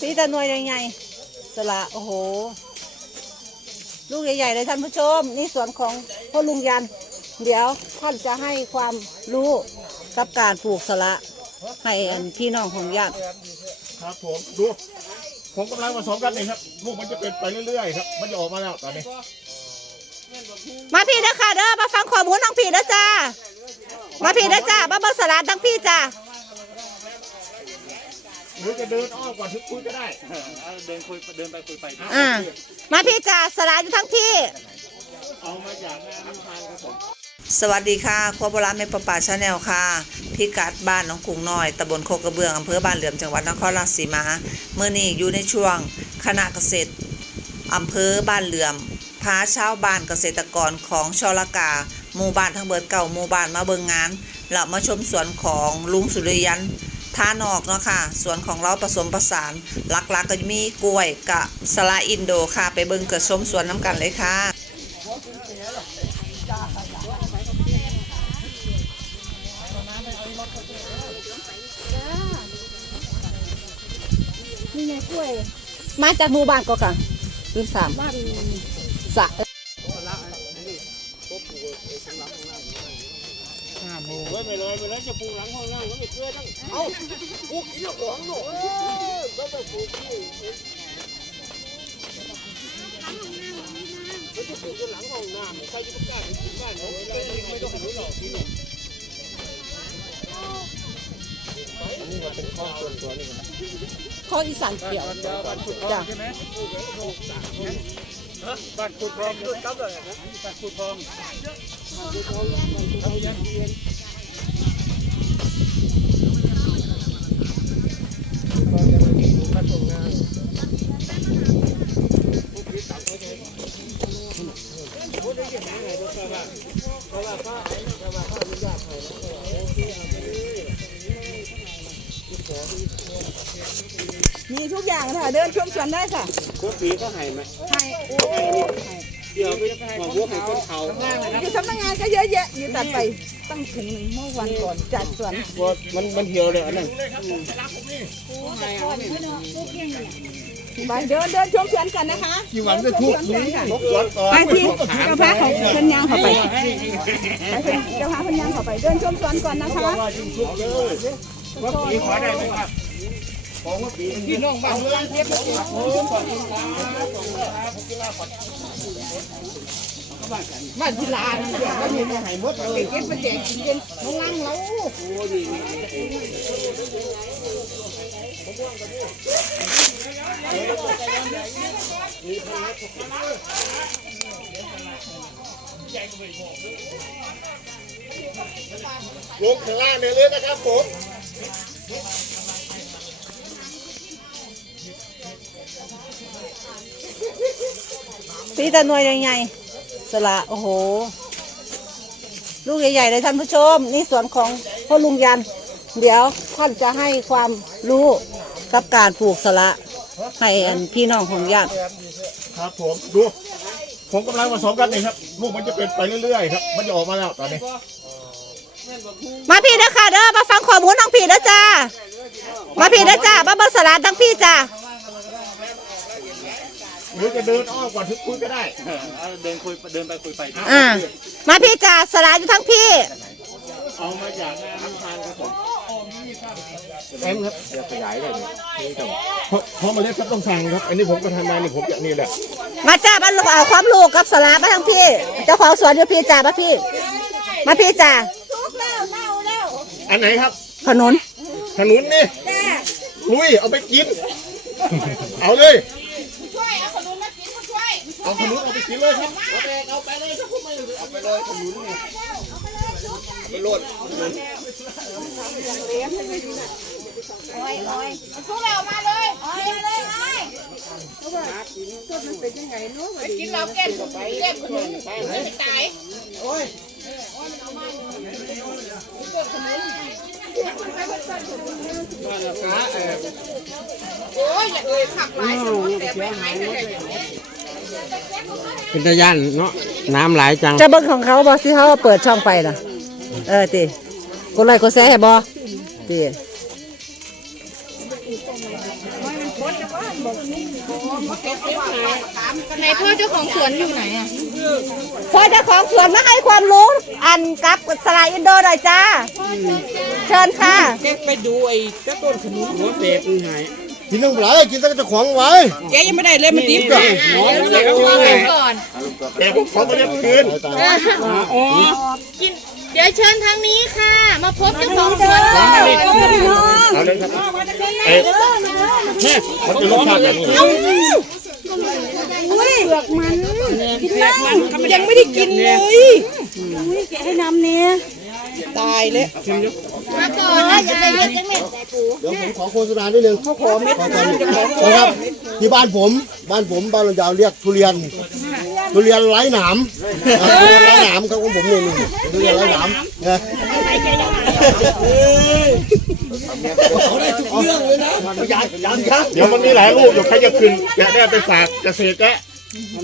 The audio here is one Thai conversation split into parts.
สีตะหนวยใหญ่ๆสละโอ้โห ลูกใหญ่ๆเลยท่านผู้ชม นี่สวนของพ่อลุงยัน เดี๋ยวท่านจะให้ความรู้กับการปลูกสละให้อันพี่น้องของญาติครับผมดูผมกำลังผสมกันเองครับ ลูกมันจะเป็นไปเรื่อยๆครับ มันจะออกมาแล้วตอนนี้ มาพี่นะค่ะเด้อมาฟังข้อมูลน้องพี่นะจ้ามาพี่นะจ้ามาเบิ่งสลัดทั้งพี่จ้าหรือจะเดินอ้อมก่อนถึงคุยก็ได้เดินคุยเดินไปคุยไปอ่ามาพี่จ้าสลัดอยู่ทั้งพี่เอามาจากน้ำทานครับผมสวัสดีค่ะครัวโบราณเมปป่าชาแนลค่ะ พิกัดบ้านหน้องกรุงน้อยตำบลโคกระเบืองอำเภอบ้านเหลื่อมจังหวัดนครราชสีมาเมื่อนี้อยู่ในช่วงคณะเกษตรอำเภอบ้านเหลื่อมพาชาวบ้านเกษตรกรของชลกาหมู่บ้านทั้งเบิดเก่าหมู่บ้านมาเบิงงานแล้วมาชมสวนของลุงสุริยันท่านอกเนาะค่ะสวนของเราผสมผสานหลักๆก็จะมีกล้วยกับสลาอินโดค่ะ ไปเบิงเกิดชมสวนน้ำกันเลยค่ะนี่ไงกล้วย มาจากหมู่บ้านก็ค่ะรุ่นสามบ้าน สะเฮ้ยไปเลยไปเลยจะปลูกหลังห้องนั่งก็ไม่เชื่อตั้งเอ้าพวกเจ้าของหนูก็ไปปลูกที่เขาจะปลูกหลังห้องน้ำใครจะประกาศในบ้านเขาไม่ต้องรู้หรอกที่นี่อันนี้ก็เป็นข้อส่วนตัวนี่ข้ออีสานเขียวจ้ะ บ้านขุดทองใช่ไหมบ้านขุดทองจุดกับเลยนะบ้านขุดทองขุดทองทำยันเย็นมี ค่ะเดินชมสวนได้ค่ะพวกผีก็ให้ไหมให้โอ้เดี๋ยวไปบอกพวกให้คนเขาอยู่สำนักงานก็เยอะแยะอยู่ตัดไปตั้งถุงหนึ่งเมื่อวันก่อนจัดสวนว่ามันมันเหี่ยวเลยอันนั้นไปเดินเดินชมสวนกันนะคะกี่วันจะทุกชมสวนกันค่ะทุกสวนก่อนไปที่เจ้าพระเขาเพิ่นยางเข้าไปไปเพิ่นเจ้าพระเพิ่นยางเข้าไป เดินชมสวนก่อนนะคะว่าผีขอได้ไหมครับ พี่น้องบ้านเมืองเทียบกันโอ้ขอบคุณครับบ้านพิลาเนี่ยก็มีไห้หมดเลยเก็บมาแจกกินเย็นน้องลังเราลงข้างล่างเลยนะครับผม สีตะหนวยใหญ่ๆสละโอ้โห ลูกใหญ่ๆเลยท่านผู้ชม นี่สวนของพ่อลุงยัน เดี๋ยวท่านจะให้ความรู้กับการปลูกสละให้อันพี่น้องของญาติครับผมดูผมกำลังผสมกันเองครับลูกมันจะเป็นไปเรื่อยๆครับ มันจะออกมาแล้วตอนนี้ มาพี่นะค่ะเด้อมาฟังข้อมูลน้องพี่นะจ้ามาพี่นะจ้ามาเบิ่งสลัดทั้งพี่จ้า หรือจะเดินอ้อมก่อนถึงคุยก็ได้เดินคุยเดินไปคุยไปอ่ามาพี่จ้าสลัดอยู่ทั้งพี่ เอามาจากน้ำทานครับผมเอ็มครับจะขยายได้ไหมเพราะเพราะเมาเล็ดครับต้องสั่งครับ อันนี้ผมก็ทำมานี่ผมจะนี่แหละมาจ้ามาลูกเอาความรู้กับสลัดมาทั้งพี่ เจ้าของสวนอยู่พี่จ้ามาพี่ มาพี่จ้าอันไหนครับขนุนขนุนนี่ลุยเอาไปกิน เอาเลย เอาขนุนเอาไปกินเลยครับเอาไปเอาไปเลยครับเอาไปเลยขนุนนี่เอาไปโลดขนุนสู้แล้วมาเลยเอามาเลยไอ้ไปกินเราแก้มแก้มขนุนไม่ไปตายโอ้ยโอ้ยอย่าเอ่ยขับหลายสมองแต่ไม่หายเลย เป็นตะยันเนาะน้ำไหลจังจะเบิ่งของเขาบอกที่เขาเปิดช่องไปน่ะ เออติกดไลค์กดแชร์ให้บ่ติไหนพ่อเจ้าของสวนอยู่ไหนอะพอเจ้าของสวนมาให้ความรู้อันกับสลายอินโดหน่อยจ้า เชิญค่ะ แกไปดูไอ้เจ้าต้นขนุนหัวเปียกมันหาย กินน้ำปลากินแต่เจ้าของไว้แกยังไม่ได้เลยมันดิบก่อนเดี๋ยวเราไปก่อนแต่ผมขอมาเรียกคืนอ๋อกินเดี๋ยวเชิญทางนี้ค่ะ มาพบเจ้าของสวนก่อนเอาเลยครับเอ๊ะมันจะรสชาติแบบนี้ยังไม่ได้กินเลยตายเลย มาก่อนนะจะได้เยอะจังเลยเดี๋ยวผมขอโฆษณานิดนึงเขาขอเม็ดนะครับที่บ้านผมบ้านผมบ้านเรายาวเรียกทุเรียน ทุเรียนไร้หนามทุเรียนไร้หนามครับของผมนี่นี่ทุเรียนไร้หนามนะเขาได้ทุกเรื่องเลยนะยังยังครับเดี๋ยวมันมีหลายรูปอยู่ใครจะขึ้นจะได้ไปฝากเกษตรแกะ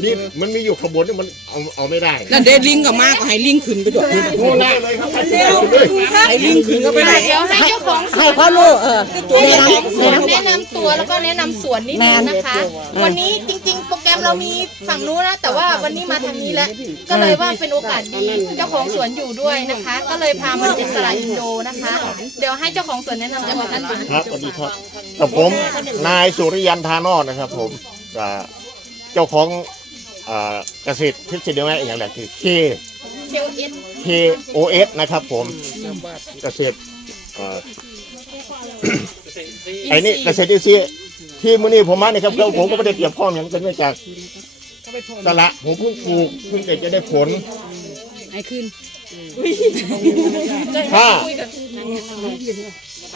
นี่มันมีอยู่ขบวนนี่มันเอาเอาไม่ได้นั่นเดลิงกับมากก็ให้ลิงขึ้นไปด้วยโน่นได้เลยครับขึ้นเลยให้ลิงขึ้นก็ไปได้เดี๋ยวให้เจ้าของสให้วนความรู้เออ ให้เจ้าของสวนแนะนำตัวแล้วก็แนะนำสวนนิดนึงนะคะ วันนี้จริง ๆ โปรแกรมเรามีฝั่งนู้นนะแต่ว่าวันนี้มาทางนี้แล้วก็เลยว่าเป็นโอกาสดีเจ้าของสวนอยู่ด้วยนะคะ ก็เลยพามาที่สระอินโดนะคะ เดี๋ยวให้เจ้าของสวนแนะนำตัวท่านก่อนครับสวัสดีครับกับผมนายสุริยันทานอดนะครับ ผมอ่า เจ้าของอ่าเกษตรทฤษฎีใหม่อย่างไรคือ K เชลเอ็น K O S นะครับผมเกษตรอ่าไอ้นี่เกษตรอินทรีย์ที่มื้อนี้ผมมาเนี่ยครับแล้วผมก็ไม่ได้เตรียมพร้อมอย่างเป็นมาจากสละผมเพิ่งปลูกเพิ่งแต่จะได้ผลให้ขึ้นถ้า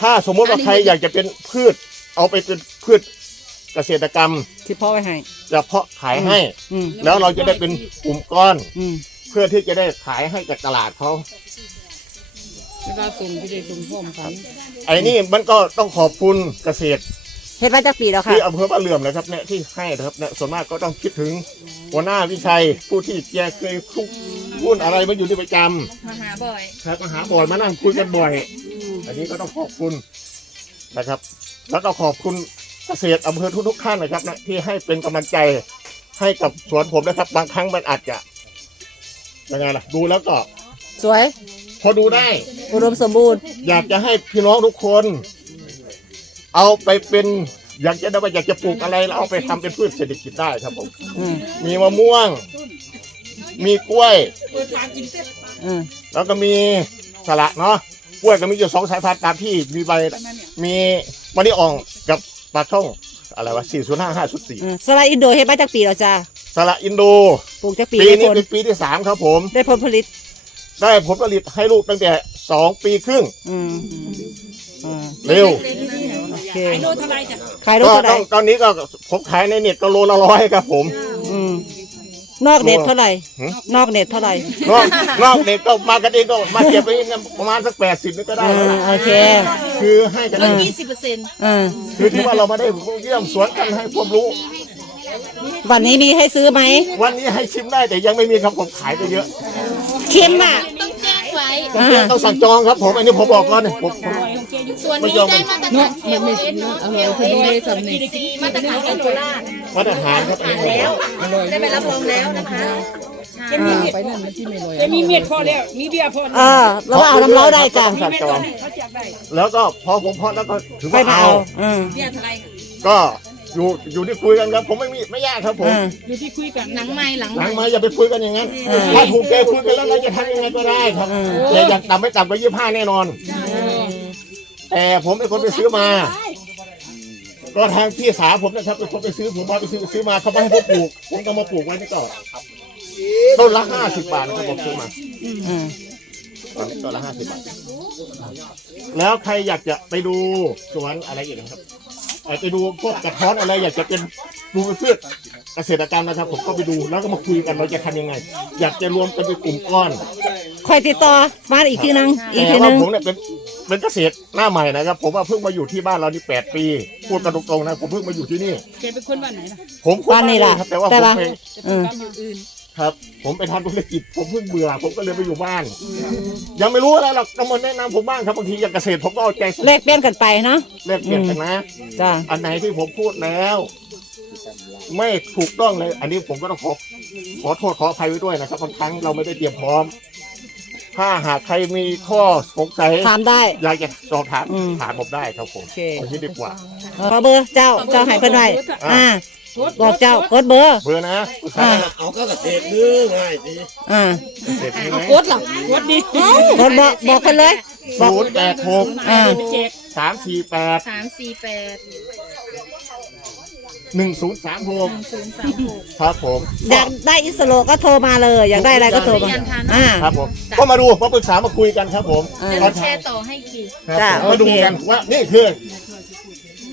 ถ้าสมมติว่าใครอยากจะเป็นพืช เอาไปเป็นพืช เกษตรกรรมที่พ่อไว้ให้ จะเพาะขายให้ อืมแล้วเราจะได้เป็นกลุ่มก้อน อืมเพื่อที่จะได้ขายให้กับตลาดเขา เวลาส่งที่ได้ส่งพร้อมกันไอ้นี่มันก็ต้องขอบคุณเกษตรเฮ็ดมาจากปีแล้วค่ะ ที่อำเภอบ้านเหลื่อมนะครับเนี่ยที่ให้นะครับเนี่ยส่วนมากก็ต้องคิดถึงหัวหน้าวิชัยผู้ที่แกเคยคุกพูดอะไรมาอยู่ที่ประจมาหาบ่อยำครับมาหาบ่อยมานั่งคุยกันบ่อย อันนี้ก็ต้องขอบคุณนะครับ แล้วก็ขอบคุณ เกษตรอำเภอทุกๆท่านนะครับนะที่ให้เป็นกำลังใจให้กับสวนผมนะครับ บางครั้งมันอาจจะยังไงล่ะดูแล้วก็ สวย พอดูได้ อุดมสมบูรณ์อยากจะให้พี่น้องทุกคน เอาไปเป็น อยากจะได้ว่าอยากจะปลูกอะไรแล้วเอาไปทำเป็นพืชเศรษฐกิจได้ครับผม อืมมีมะม่วง มีกล้วย อืมแล้วก็มีสละเนาะกล้วยก็มีอยู่สองสายพันธุ์ตามที่มีใบ มีมะลิอ่องกับ ปลาช่องอะไรวะสี่ศูนย์ห้าห้าสุดสี่อืมสลายอินโดเฮ็ดมาจากปีแล้วจ้าสละอินโด ปลูกจากปีปีได้นี้ผลเป็นปีที่สามครับผม ได้ผลผลิต ได้ผลผลิตให้ลูกตั้งแต่สองปีครึ่งอืมอืมเร็ว โอเคโลเท่าไรจ้ะขายโลก็เท่าไหต้ร่องตอนนี้ก็ผมขายในเน็ตก็โลละร้อยครับผม อืม นอกเน็ตเท่าไหร่หือนอกเน็ตเท่าไหร่ นอกนอกเน็ตก็มากันเองก็มาเก็บไปประมาณสักแปดสิบนี่ก็ได้อืแล้วมล่ะโอเค คือให้กันอืมยี่สิบเปอร์เซ็นต์อืมคือที่ว่าเรามาได้เยี่ยมสวนกันให้ความรู้ วันนี้มีให้ซื้อไหมวันนี้ให้ชิมได้แต่ยังไม่มีครับผมขายไปเยอะคิมอะต้องแจ้ง ไว้อ่าต้องสั่งจองครับผมอันนี้ผมบอกก่อนเนี่ยผมผมส่วนนี้ได้มาตรฐาน KOS เนาะ KOS มาตรฐานของโคราชมาตรฐานครับอันนี้ผมบอกได้ไปรับรองแล้วนะคะไปนั่นมันที่ไม่ลอยจะมีเมียดพอแล้วมีเบียร์พอเออเราก็เอาน้ำเล้าได้จ้ะสั่งจองเขาอยากได้แล้วก็พอผมเพาะแล้วก็ถือไปว่ามาเอาเอาอืมเบียร์เท่าไรก็ อยู่อยู่ที่คุยกันครับ ผมไม่มีไม่ยากครับผมอืมอยู่ที่คุยกันหนังไม้หลังหลัไม้งมาอย่าไปคุยกันอย่างนั้นถ้าถูกใจคุยกันแล้วเราจะทำยังไงก็ได้ครับแต่อยากต่ำไม่ต่ำกว่ายี่ห้าแน่นอน แต่ผมเป็นคนไปซื้อมา ก็ทางพี่สาวผมนะครับเป็นคนไปซื้อผมมาไปซื้อซื้อมาเขาไม่ให้ผมปลูกผมก็มาปลูกไว้นี่ก็ต้นละห้าสิบบาทนะครับผมซื้อมาอืมต้นละห้าสิบบาท แล้วใครอยากจะไปดูสวนอะไรอีกนะครับ เอ่อไปดูพวกกระท้อนอะไรอยากจะเป็นดูเป็นพืชเกษตรกรรมนะครับ ผมก็ไปดูแล้วก็มาคุยกันเราจะทำยังไง อยากจะรวมกันเป็นกลุ่มก้อนคอยติดต่อมาอีกทีนึงอีกแต่ทีนึว่าง ผมเนี่ยเป็นเป็นเกษตรหน้าใหม่นะครับ ผมว่าเพิ่งมาอยู่ที่บ้านเรานี่แปดปีพูดกันตรงๆนะผมเพิ่งมาอยู่ที่นี่ แกเป็นคนบ้านไหนล่ะผมคบ้านนี่ล่ะครับแต่ว่าแต่ผมว่า ไปอืมบ้านอื่นห ครับ ผมไปทำธุรกิจผมเพิ่งเบื่อ ผมก็เลยไปอยู่บ้าน ยังไม่รู้อะไรหรอกต้องมาแนะนำผมบ้างครับบางทีอย่างเกษตรผมก็เอาใจใส่เลขเปลี่ยนกันไปเนาะเล่นเปลี่ยนกันนะ จ้าอันไหนที่ผมพูดแล้ว ไม่ถูกต้องเลย อันนี้ผมก็ต้องขอขอโทษขออภัยไว้ด้วยนะครับบางครั้งเราไม่ได้เตรียมพร้อม ถ้าหากใครมีข้อสงสัยถามได้ อยากจะสอบถามอืมถามผมได้ครับผมโอเคเอางี้ดีกว่า ขอเบอร์เจ้าเจ้าให้เพิ่นไว้อ่า บอกเจ้ากดเบอร์ เบอร์นะปรึกษาอ่าเอาก็เกษตรดื้อง่ายดีอ่าเกษตรดีไหมกดหรอกดดิกดบอกบอกเพิ่นเลยบอกศูนย์แปดหกอ่าสามสี่แปดสามสี่แปดหนึ่งศูนย์สามหกศูนย์สามหก ครับผม อยากได้อิสโลก็โทรมาเลย อยากได้อะไรก็โทรมา อ่า ครับผม ก็มาดูมาปรึกษามาคุยกันครับผมอ่าเดี๋ยวเราแชร์ต่อให้กี่ครับจ้ะผมมาดูโอเค กันว่านี่คือ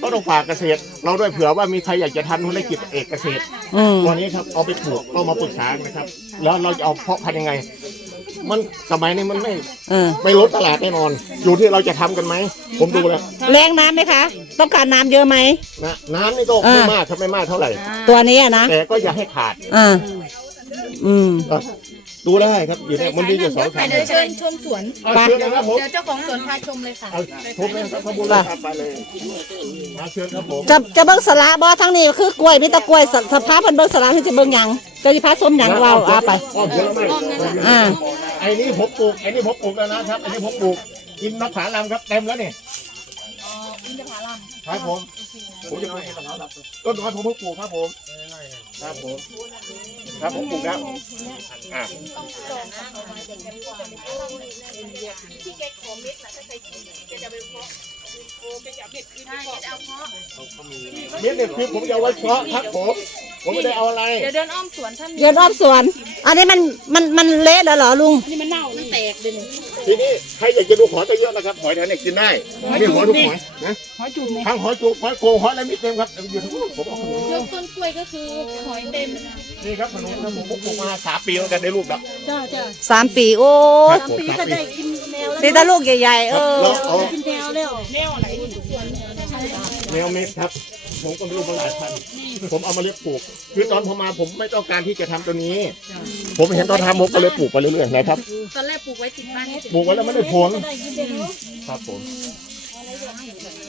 ก็ต้องฝากเกษตร เราด้วยเผื่อว่ามีใครอยากจะทำธุรกิจเอกเกษตรอืมตัวนี้ครับเอาไปปลูกก็มาปรึกษานะครับ แล้วเราจะเอาเพาะพันธุ์ยังไง มันสมัยนี้มันไม่เออไม่ลดตลาดแน่นอน อยู่ที่เราจะทำกันไหม ผมดูแล้วแรงน้ำไหมคะ ต้องการน้ำเยอะไหม นะน้ำนี่ก็อ่าไม่มากครับไม่มากเท่าไหร่ ตัวนี้อะนะแต่ก็อย่าให้ขาดอ่าอืมอะ ดูได้ครับอยู่ในมันมีอยู่สองสามเดี๋ยวเชิญชมสวน เอาเชิญนะครับผมเดี๋ยวเจ้าของสวนพาชมเลยค่ะ เอาชมเลยครับขบวนเลยครับไปเลยมาเชิญครับผมจะจะเบิ่งสละบ่ทั้งนี้คือกล้วยมีแต่กล้วยสสภาพเพิ่นเบิ่งสละที่จะเบิ่งหยังจะสิพาชมหยังเว้าเอาไป อ้อมผลไม้อ่า ไอ้นี่ผมปลูกไอ้นี่ผมปลูกแล้วนะครับไอ้นี่ผมปลูกกินมะขามลำครับเต็มแล้วนี่อ๋ออินทผลัมครับผมผมจะปลูกต้นน้อยผมเพิ่งปลูกครับผมครับผม ครับผมปลูกแล้วอะที่แกขอเม็ดนะถ้าใครกินแกจะไปเพาะโอ้แกจะเอาเม็ดขึ้นไปเพาะเอาเพาะเม็ดเนี่ยคือผมจะเอาไว้เพาะครับผมผมไม่ได้เอาอะไรเดี๋ยวเดินอ้อมสวนท่ามีเยืนรอบสวน อันนี้มันมันมันเละแล้วเหรอลุง นี่มันเน่ามันแตกเลยนี่ ทีนี้ใครอยากจะดูหอยเยอะๆนะครับหอยแถวนี้กินได้อันนี้หอยลูกหอยนะหอยจุกทั้งหอยจุกหอยโขงหอยอะไรมีเต็มครับอยู่ทั้งหมดผมเอาขนมยกต้นกล้วยก็คือหอยเต็มนี่ครับขนมครับผมผมปลูกมาสามปีแล้วกันได้ลูกแล้วสามปีโอ้ครับผมสามปีตีตาลูกใหญ่ๆเออแล้วเอาแนวเร็วแนวไหนแนวเม็ดครับ ผมก็รู้มาหลายพันธุ์ผมเอามาเล็บปลูก คือตอนผมมาผมไม่ต้องการที่จะทำตัวนี้ ผมเห็นตอนทำผมก็เลยปลูกไปเรื่อยๆนะครับ ตอนแรกปลูกไว้ติดบ้านปลูกไว้แล้วไม่ได้ผลครับผม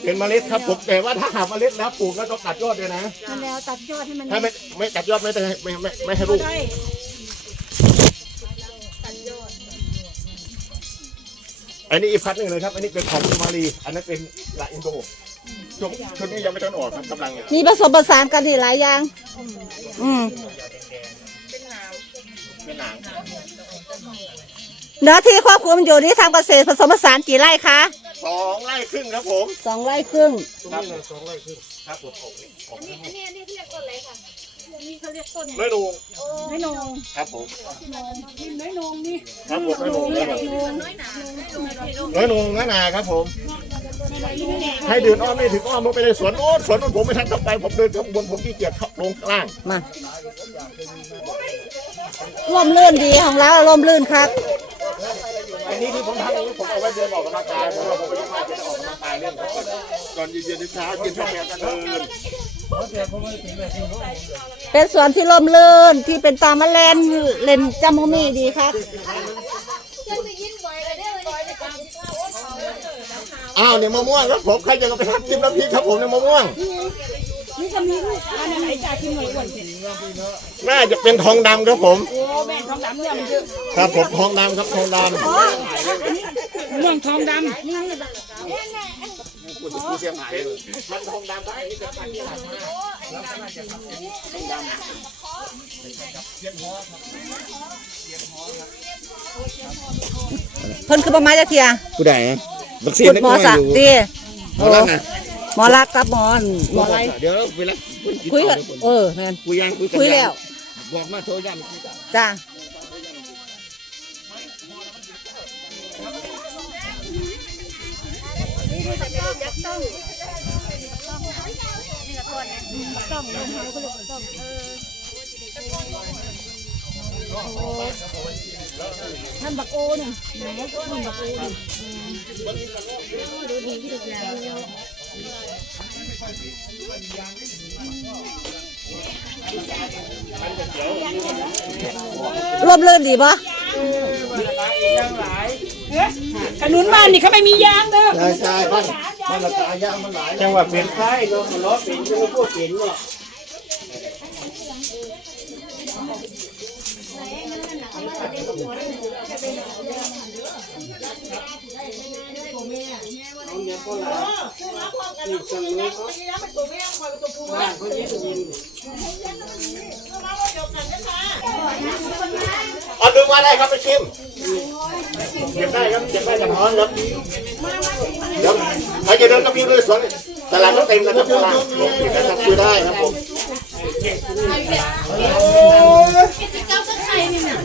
เป็นเมล็ดครับผมแต่ว่าถ้าหาเมล็ดแล้วปลูกแล้วต้องตัดยอดด้วยนะแล้วตัดยอดให้มันถ้าไม่ไม่ตัดยอดไม่ได้ไม่ไม่ไม่ให้ลูกอันนี้อีกพัดหนึ่งเลยครับ อันนี้เป็นของมาลีอันนั้นเป็นลาอินโด ช่วงช่วงนี้ยังไม่ต้องออกครับกำลังมีผสมผสานกันที่หลายอย่าง อืมเป็นหนังเนื้อที่ครอบคลุมอยู่นี่ทำเกษตรผสมผสานกี่ไร่คะสองไร่ครึ่งครับผมสองไร่ครึ่งครับสองไร่ครึ่งครับผมออกอันนี้อันนี้อันนี้เรียกต้นอะไรค่ะอันนี้เขาเรียกต้นน้อยลงไม่นงครับผมน้อยนงนี่ครับผมน้อยลงครับผมน้อยหนาไม่ลงไม่ลงน้อยลงนานาครับผม ให้เดินอ้อมไม่ถึงอ้อมลงไปในสวนโอ้สวนนู้นผมไม่ทันต้องไปผมเดินข้างบนผมขี้เกียจข้าลงข้างล่างมาร่มรื่นดีของเราร่มรื่นครับอันนี้ที่ผมทำอย่างนี้ผมเอาไว้เดินออกกำลังกายเพราะว่าผมอายุมากจะได้ออกกำลังกายเรื่องครับก่อนเย็นๆเช้ากินข้าวแกงกันเดินเป็นสวนที่ร่มรื่นที่เป็นตามะเลนเลนจำมมี่ดีครับ อ้าวเนี่ยมะม่วงครับผมใครจะเอาไปทำจิ้มน้ำพริกครับผมเนี่ยมะม่วง นี่ก็มีลูกอันไหนจ่ากินหน่อยอ้วนน่าจะเป็นทองดำครับผม โอ้แม่ทองดำเนี่ยมันเยอะครับผมทองดำครับทองดำ ม่วงทองดผู้เสียหายมันทองดำครับอันนี้เป็นพันธุ์ที่หลักมากำเพิ่นคือประมาณจะเทียผู้ใด วัคซีนคุณหมอสะตีหมอรักนะหมอรักกับหมอหมออะไรเดี๋ยวเวลาคุยกันเออแม่นคุยยังคุยกันคุยแล้วบอกมาโทรย้ำจ้าท่านบักโอเนี่ยไหนท่านบักโอเนี่ย รวมเลื่อนดีปะขนุนบ้านนี่เขาไม่มียางเด้อใช่ใช่บ้านบ้านราคายางมันหลายจังหวะเป็นไฟเนาะ มันล้อเป็นจังหวะพวกเป็นเนาะเอาดึงมาได้ครับไปชิมเก็บได้ครับเก็บได้จากร้อนครับเดี๋ยวใครจะเดินก็พี่เลยสวนตลาดก็เต็มแล้วครับตลาดผมเก็บได้ครับคุยได้ครับผมเจ้าก็ใครนี่น่ะ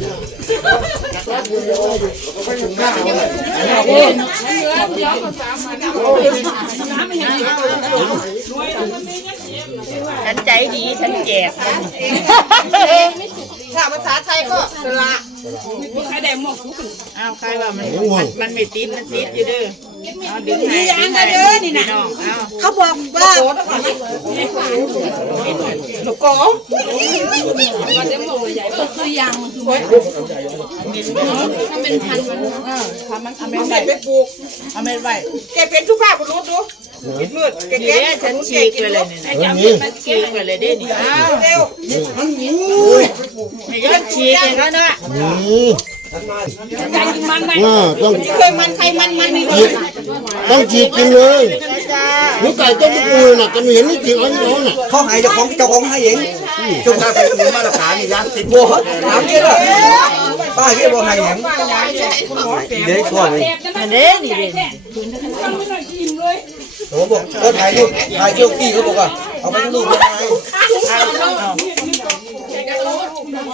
ฉันใจดีฉันแจกถ้าภาษาไทยก็สละใครได้หมกอ้าวใครว่ามันมันมันไม่ติดมันติดอยู่เด้อ เอาดึงให้ดึงให้พี่น้องเอาเขาบอกว่าลูกโก้ถ้ามันทำไม่ได้ไปปลูกเอาไม่ไหวแกเป็นทุกภาพคุณรู้ดูกินมืดแกเดี๋แกยวฉันฉีกไปเลยนี่นะมันฉีกไปเลยเด้นี่อ้าวเร็วนี่ก็ฉีกเลยเขาเนะ ใจมันได้ต้องเคยมันใครมันมันนี่จีบต้องจีบกินเลยหนูไก่ต้มตะปูน่ะจะเห็นนี่จีบไว้ที่น้องน่ะเขาให้เจ้าของเจ้าของให้เองเจ้าของเป็นหมูมาตรฐานนี่ยางติดบัวถามเกี้ยเลยป้าเกี้ยบัวให้เองเด็กก่อนเลยอันนี้นี่เด้ผมบอกเขาถ่ายรูปถ่ายเจ้าพี่เขาบอกว่าเอาไปรูปไม่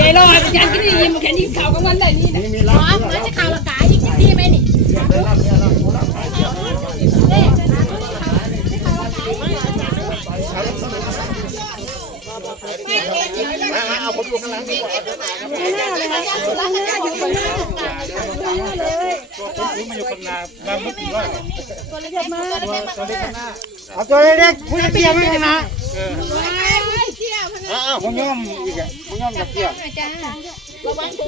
ยายรอดยันกินได้ยินมันแค่นี้ข่าวกับมันได้นี่นะอ๋อมันจะข่าวละกายอีกดีไหมนี่มามาเอาผมอยู่ข้างหลังดีกว่าเอาตัวเล็กๆผู้เตี้ยไม่ชนะ อ้าวผมย่อมอีกอะผมย่อมกับเตี้ยมาฝั่งน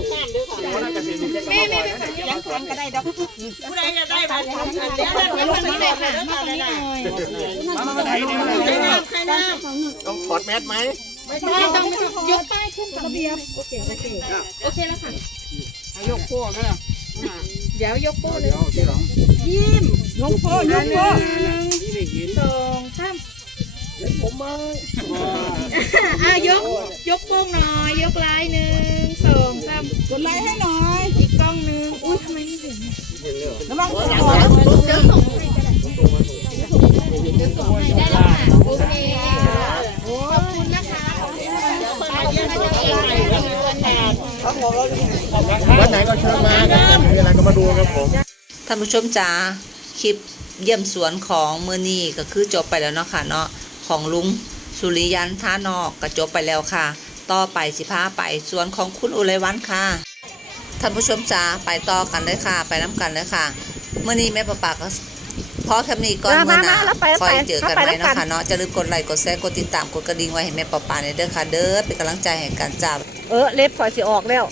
ี้เลยค่ะมาฝั่งนี้หน่อยต้องถอดแมสไหมไม่ต้องไม่ต้องยกป้ายขึ้นก่อนระเบียบโอเคโอเคโอเคแล้วค่ะยกพวกกันเดี๋ยวยกโป้เลยลงพ่อยกพ่อสอง สามอะยกยกโป้งหน่อย ยกลายหนึ่งสองสามกดไลค์ให้หน่อย อีกกล้องหนึ่งอุ้ยทำไมไม่เห็นระวังตัวเดี๋ยวส่งให้ก็ได้เดี๋ยวส่งให้ได้แล้วค่ะโอเคขอบคุณนะคะขอบคุณนะคะเดี๋ยวเปิดให้เจ้าเองวันไหนก็เชิญมาครับมีอะไรก็มาดูครับผมท่านผู้ชมจ๋าคลิปเยี่ยมสวนของมือนี้ก็คือจบไปแล้วเนาะค่ะเนาะ ของลุงสุริยันท่านอกก็จบไปแล้วค่ะ ต่อไปสิพาไปสวนของคุณอุไรวันค่ะ ท่านผู้ชมจ๋าไปต่อกันเลยค่ะ ไปน้ำกันเลยค่ะ เมื่อนี้แม่ปะปาก็พอแค่นี้ก่อนมาเมื่อหน้ามาแล้วไปแล้วคอยไปเจอกันแล้วไหไปมแล้วกัเนาะนค่ะเนาะจะลืมกดไลค์กดแชร์กดติดตามกดกระดิ่งไว้ให้แม่ปะปาในเด้อค่ะ เด้อเป็นกำลังใจให้กันจ้าเออเล็บข่อยสิออกแล้ว